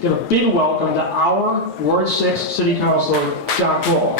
give a big welcome to our Ward 6 City Councilor, John Krol.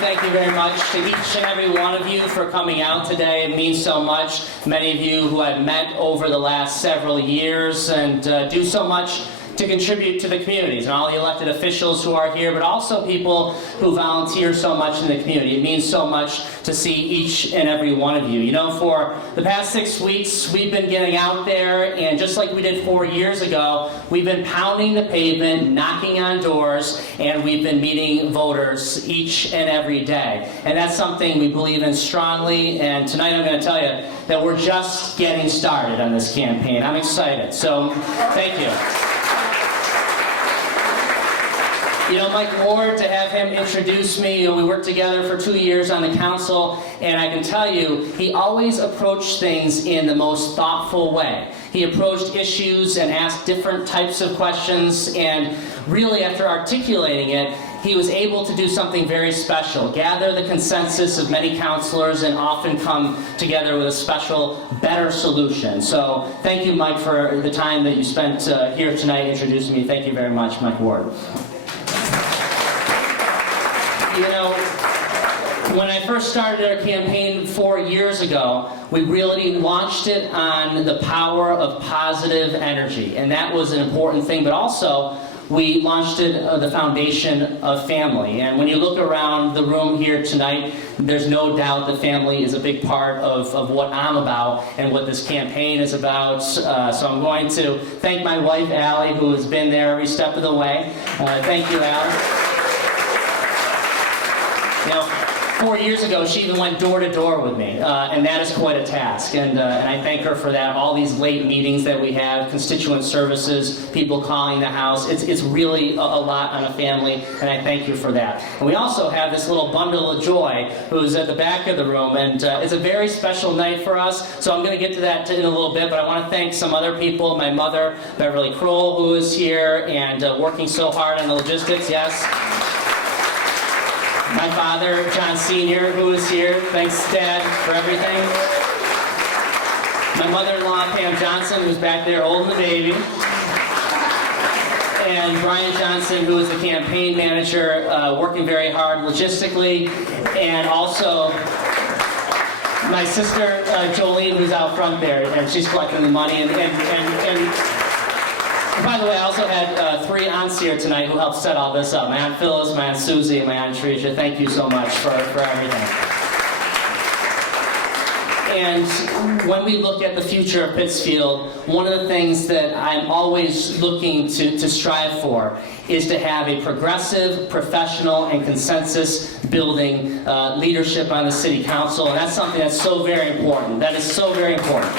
Thank you very much to each and every one of you for coming out today. It means so much. Many of you who I've met over the last several years and do so much to contribute to the communities, and all the elected officials who are here, but also people who volunteer so much in the community. It means so much to see each and every one of you. You know, for the past 6 weeks, we've been getting out there, and just like we did 4 years ago, we've been pounding the pavement, knocking on doors, and we've been meeting voters each and every day. And that's something we believe in strongly, and tonight I'm going to tell you that we're just getting started on this campaign. I'm excited, so thank you. You know, Mike Ward, to have him introduce me, we worked together for 2 years on the council, and I can tell you, he always approached things in the most thoughtful way. He approached issues and asked different types of questions, and really after articulating it, he was able to do something very special, gather the consensus of many councilors and often come together with a special, better solution. So thank you, Mike, for the time that you spent here tonight introducing me. Thank you very much, Mike Ward. You know, when I first started our campaign 4 years ago, we really launched it on the power of positive energy, and that was an important thing, but also we launched it the foundation of family. And when you look around the room here tonight, there's no doubt that family is a big part of what I'm about and what this campaign is about. So I'm going to thank my wife, Allie, who has been there every step of the way. Thank you, Allie. You know, 4 years ago, she even went door to door with me, and that is quite a task. And I thank her for that. All these late meetings that we have, constituent services, people calling the house, it's really a lot on a family, and I thank you for that. And we also have this little bundle of joy who's at the back of the room, and it's a very special night for us. So I'm going to get to that in a little bit, but I want to thank some other people. My mother, Beverly Krol, who is here and working so hard on the logistics. Yes. My father, John Sr., who is here. Thanks, Dad, for everything. My mother-in-law, Pam Johnson, who's back there holding the baby. And Brian Johnson, who is the campaign manager, working very hard logistically. And also my sister, Jolene, who's out front there, and she's collecting the money. And by the way, I also had 3 aunts here tonight who helped set all this up. My Aunt Phyllis, my Aunt Susie, and my Aunt Tricia. Thank you so much for everything. And when we look at the future of Pittsfield, one of the things that I'm always looking to strive for is to have a progressive, professional, and consensus-building leadership on the City Council. And that's something that's so very important. That is so very important.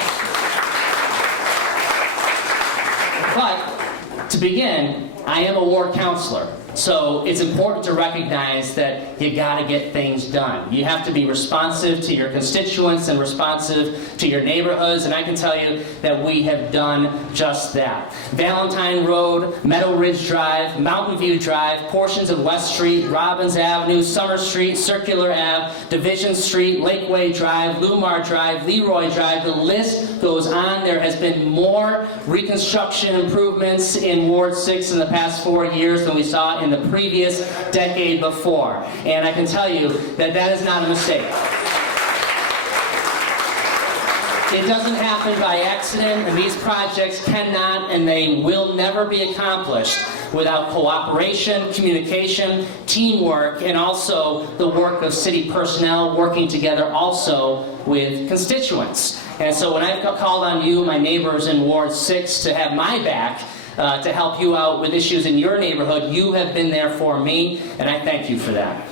But to begin, I am a ward councilor, so it's important to recognize that you got to get things done. You have to be responsive to your constituents and responsive to your neighborhoods, and I can tell you that we have done just that. Valentine Road, Meadow Ridge Drive, Mountain View Drive, portions of West Street, Robbins Avenue, Summer Street, Circular Ave, Division Street, Lakeway Drive, Lumar Drive, Leroy Drive. The list goes on. There has been more reconstruction improvements in Ward 6 in the past 4 years than we saw in the previous decade before. And I can tell you that that is not a mistake. It doesn't happen by accident, and these projects cannot and they will never be accomplished without cooperation, communication, teamwork, and also the work of city personnel working together also with constituents. And so when I've called on you, my neighbors in Ward 6, to have my back, to help you out with issues in your neighborhood, you have been there for me, and I thank you for that.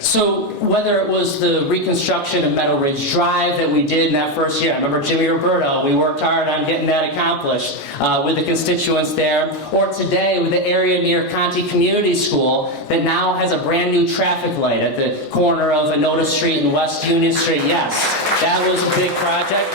So whether it was the reconstruction of Meadow Ridge Drive that we did in that first year, I remember Jimmy Roberto, we worked hard on getting that accomplished with the constituents there, or today with the area near Conti Community School that now has a brand new traffic light at the corner of Anoda Street and West Union Street. Yes, that was a big project.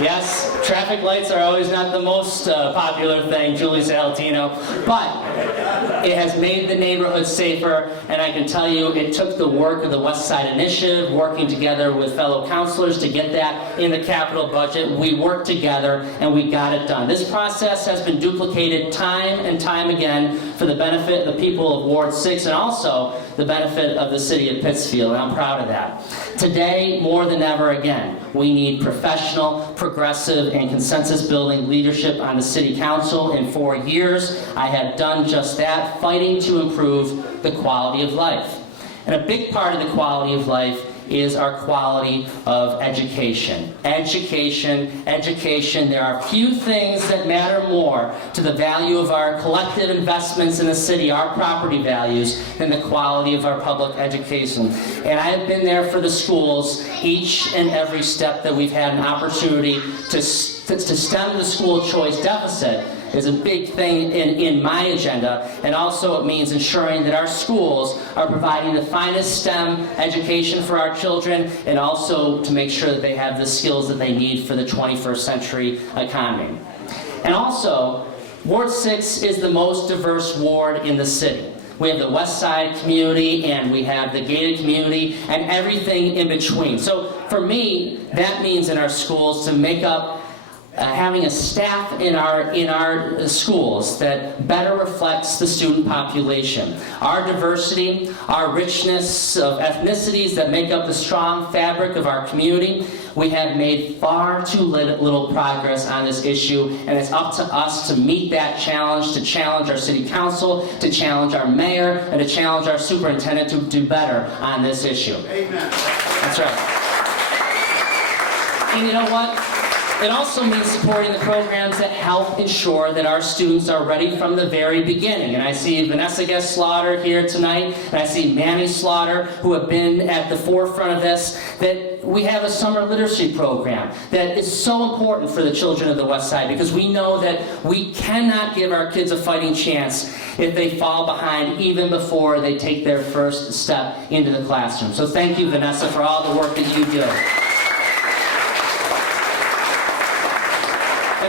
Yes, traffic lights are always not the most popular thing, Julie Salatino, but It has made the neighborhood safer, and I can tell you it took the work of the West Side Initiative, working together with fellow councilors to get that in the capital budget. We worked together and we got it done. This process has been duplicated time and time again for the benefit of the people of Ward 6 and also the benefit of the city of Pittsfield, and I'm proud of that. Today, more than ever again, we need professional, progressive, and consensus-building leadership on the city council. In 4 years, I have done just that, fighting to improve the quality of life. And a big part of the quality of life is our quality of education. Education, education. There are few things that matter more to the value of our collective investments in the city, our property values, than the quality of our public education. And I have been there for the schools each and every step that we've had an opportunity to stem the school choice deficit is a big thing in my agenda, and also it means ensuring that our schools are providing the finest STEM education for our children, and also to make sure that they have the skills that they need for the 21st century economy. And also, Ward 6 is the most diverse ward in the city. We have the West Side community, and we have the gated community, and everything in between. So for me, that means in our schools to make up having a staff in our schools that better reflects the student population. Our diversity, our richness of ethnicities that make up the strong fabric of our community. We have made far too little progress on this issue, and it's up to us to meet that challenge, to challenge our city council, to challenge our mayor, and to challenge our superintendent to do better on this issue. Amen. That's right. And you know what? It also means supporting the programs that help ensure that our students are ready from the very beginning. And I see Vanessa Guest-Slaughter here tonight, and I see Manny Slaughter, who have been at the forefront of this, that we have a summer literacy program that is so important for the children of the West Side, because we know that we cannot give our kids a fighting chance if they fall behind even before they take their first step into the classroom. So thank you, Vanessa, for all the work that you do.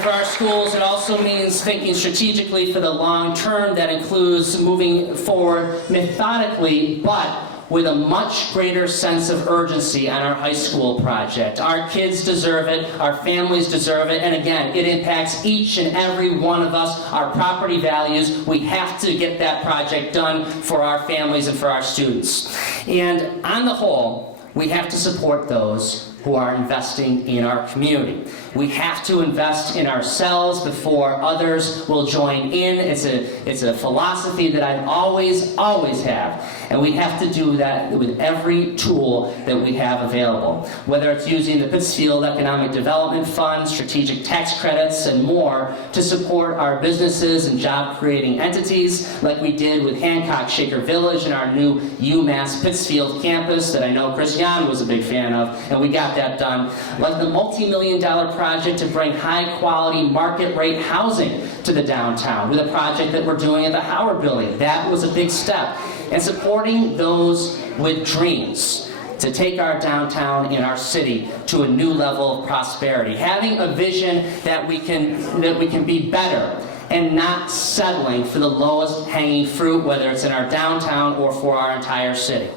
For our schools, it also means thinking strategically for the long term. That includes moving forward methodically, but with a much greater sense of urgency on our high school project. Our kids deserve it, our families deserve it, and again, it impacts each and every one of us, our property values. We have to get that project done for our families and for our students. And on the whole, we have to support those who are investing in our community. We have to invest in ourselves before others will join in. It's a philosophy that I've always have. And we have to do that with every tool that we have available. Whether it's using the Pittsfield Economic Development Fund, strategic tax credits, and more to support our businesses and job-creating entities, like we did with Hancock Shaker Village and our new UMass Pittsfield campus that I know Chris Yan was a big fan of, and we got that done. Like the multi-million-dollar project to bring high-quality market-rate housing to the downtown, with a project that we're doing at the Howard Building. That was a big step. And supporting those with dreams to take our downtown in our city to a new level of prosperity. Having a vision that we can be better, and not settling for the lowest hanging fruit, whether it's in our downtown or for our entire city.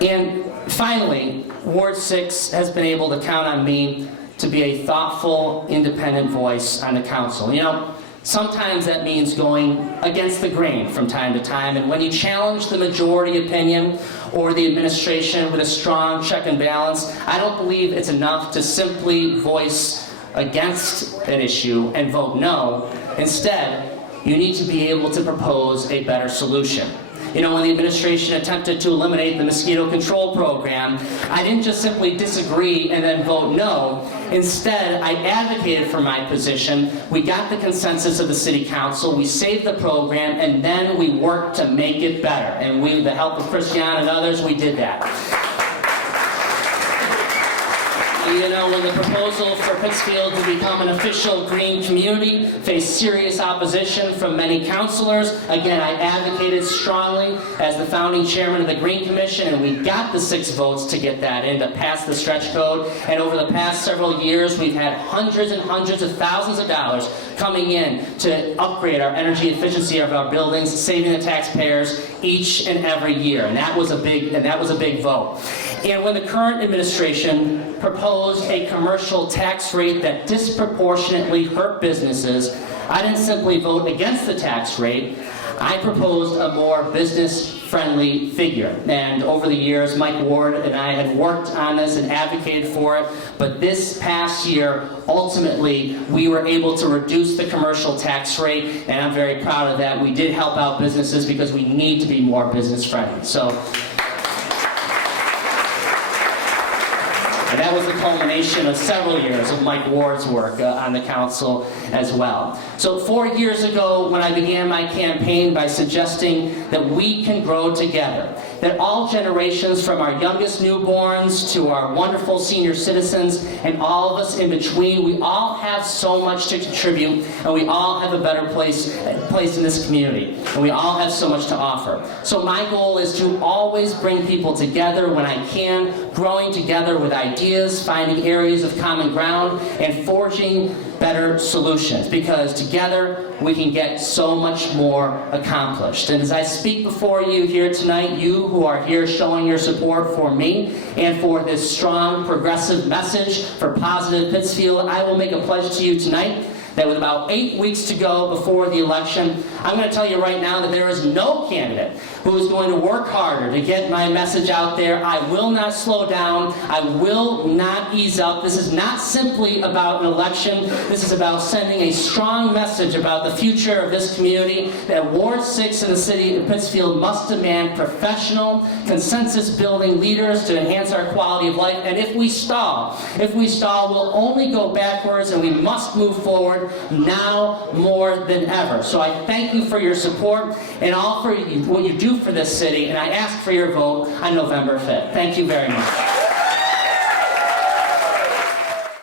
And finally, Ward 6 has been able to count on me to be a thoughtful, independent voice on the council. You know, sometimes that means going against the grain from time to time, and when you challenge the majority opinion or the administration with a strong check and balance, I don't believe it's enough to simply voice against an issue and vote no. Instead, you need to be able to propose a better solution. You know, when the administration attempted to eliminate the mosquito control program, I didn't just simply disagree and then vote no. Instead, I advocated for my position. We got the consensus of the city council, we saved the program, and then we worked to make it better. And with the help of Christian and others, we did that. You know, when the proposal for Pittsfield to become an official green community faced serious opposition from many councilors, again, I advocated strongly as the founding chairman of the Green Commission, and we got the 6 votes to get that in, to pass the stretch code. And over the past several years, we've had hundreds and hundreds of thousands of dollars coming in to upgrade our energy efficiency of our buildings, saving the taxpayers each and every year. And that was a big vote. And when the current administration proposed a commercial tax rate that disproportionately hurt businesses, I didn't simply vote against the tax rate. I proposed a more business-friendly figure. And over the years, Mike Ward and I had worked on this and advocated for it. But this past year, ultimately, we were able to reduce the commercial tax rate, and I'm very proud of that. We did help out businesses because we need to be more business-friendly. And that was the culmination of several years of Mike Ward's work on the council as well. So 4 years ago, when I began my campaign by suggesting that we can grow together, that all generations, from our youngest newborns to our wonderful senior citizens and all of us in between, we all have so much to contribute, and we all have a better place in this community, and we all have so much to offer. So my goal is to always bring people together when I can, growing together with ideas, finding areas of common ground, and forging better solutions, because together we can get so much more accomplished. And as I speak before you here tonight, you who are here showing your support for me and for this strong progressive message for positive Pittsfield, I will make a pledge to you tonight that with about 8 weeks to go before the election, I'm going to tell you right now that there is no candidate who is going to work harder to get my message out there. I will not slow down. I will not ease up. This is not simply about an election. This is about sending a strong message about the future of this community, that Ward 6 in the city of Pittsfield must demand professional, consensus-building leaders to enhance our quality of life. And if we stall, we'll only go backwards, and we must move forward now more than ever. So I thank you for your support and all for what you do for this city, and I ask for your vote on November 5th. Thank you very much.